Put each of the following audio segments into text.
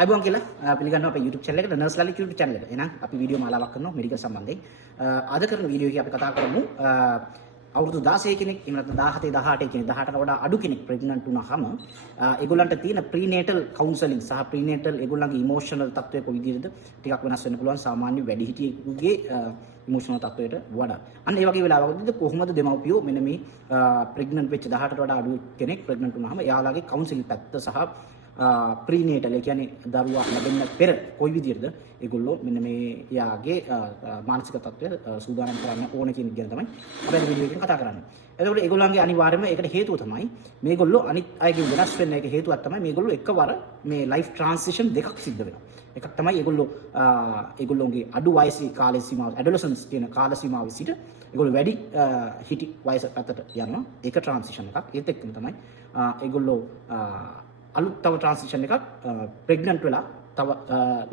අයිබෝන් කියලා පිළිගන්නවා අපේ YouTube channel එකට නර්ස් ලලිත් YouTube channel එක. එහෙනම් අපි වීඩියෝ මාලාවක් කරනවා මෙඩිකල් සම්බන්ධයෙන්. අද කරන වීඩියෝ එකේ අපි කතා කරමු අවුරුදු 16 කෙනෙක් එහෙම නැත්නම් 17 18 කෙනෙක් 18ට වඩා අඩු කෙනෙක් ප්‍රෙග්නන්ට් වුණාම ඒගොල්ලන්ට තියෙන ප්‍රීනේටල් කවුන්සලින් සහ ප්‍රීනේටල් ඒගොල්ලන්ගේ ඉමෝෂනල් තත්ත්වය කොයි විදිහටද ටිකක් වෙනස් වෙන්න පුළුවන් සාමාන්‍ය වැඩිහිටියෙකුගේ ඉමෝෂනල් තත්ත්වයට වඩා. අන්න ඒ වගේ වෙලාවකදී කොහොමද දෙමව්පියෝ මෙන්න මේ ප්‍රෙග්නන්ට් වෙච්ච 18ට වඩා අඩු කෙනෙක් ප්‍රෙග්නන්ට් වුණාම එයාලගේ කවුන්සලින් පැත්ත සහ ප්‍රීනේටල් ඒ කියන්නේ දරුවා ලැබෙන්න පෙර කොයි විදිහටද ඒගොල්ලෝ මෙන්න මේ යාගේ මානසික තත්ත්වය සූදානම් කරන්න ඕන කියන ගැන තමයි අපි අද වීඩියෝ එකෙන් කතා කරන්නේ. එතකොට ඒගොල්ලන්ගේ අනිවාර්යයෙන්ම ඒකට හේතුව තමයි මේගොල්ලෝ අනිත් අයගේ වෙනස් වෙන්න එක හේතුවක් තමයි මේගොල්ලෝ එකවර මේ ලයිෆ් ට්‍රාන්සිෂන් දෙකක් සිද්ධ වෙනවා. එකක් තමයි ඒගොල්ලෝගේ අඩු වයසේ කාලේ සීමාව ඇඩොලසන්ස් කියන කාල සීමාවේ සිට ඒගොල්ලෝ වැඩි හිටි වයස අතට යනවා. ඒක ට්‍රාන්සිෂන් එකක්. ඒත් එක්කම තමයි ඒගොල්ලෝ අලුත් තව ට්‍රාන්සිෂන් එකක් ප්‍රෙග්නන්ට් වෙලා තව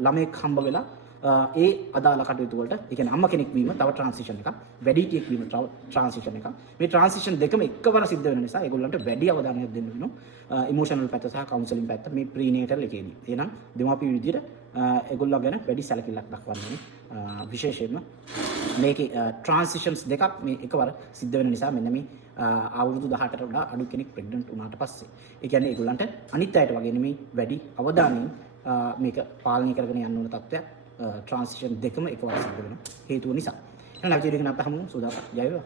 ළමයෙක් හම්බ වෙලා ඒ අදාළ කටයුතු වලට ඒ කියන්නේ අම්මා කෙනෙක් වීම තව ට්‍රාන්සිෂන් එකක් වැඩිහිටියෙක් වීම තව ට්‍රාන්සිෂන් එකක් මේ ට්‍රාන්සිෂන් දෙකම එකවර සිද්ධ වෙන නිසා ඒගොල්ලන්ට වැඩි අවධානයක් දෙන්න වෙනවා ඉමෝෂනල් පැත්ත සහ කවුන්සලින් පැත්ත මේ ප්‍රීනේටල් එකේදී එහෙනම් දෙමාපිය විදිහට ඒගොල්ලෝ ගැන වැඩි සැලකිල්ලක් දක්වන්නේ විශේෂයෙන්ම මේකේ ට්‍රාන්සිෂන්ස් දෙකක් මේ එකවර සිද්ධ වෙන නිසා මෙන්න මේ අවුරුදු 18ට වඩා අඩු කෙනෙක් ප්‍රෙග්නන්ට් වුණාට පස්සේ ඒ කියන්නේ ඒගොල්ලන්ට අනිත් අයට වගේ නෙමෙයි වැඩි අවධානයෙන් මේක පාලනය කරගෙන යන්න ඕන තත්ත්වයක් ට්‍රාන්සිෂන් දෙකම එකවර සිද්ධ වෙන හේතුව නිසා. එහෙනම් අපි වීඩියෝ එක නවත්තමු සුදාපත් ජය වේවා.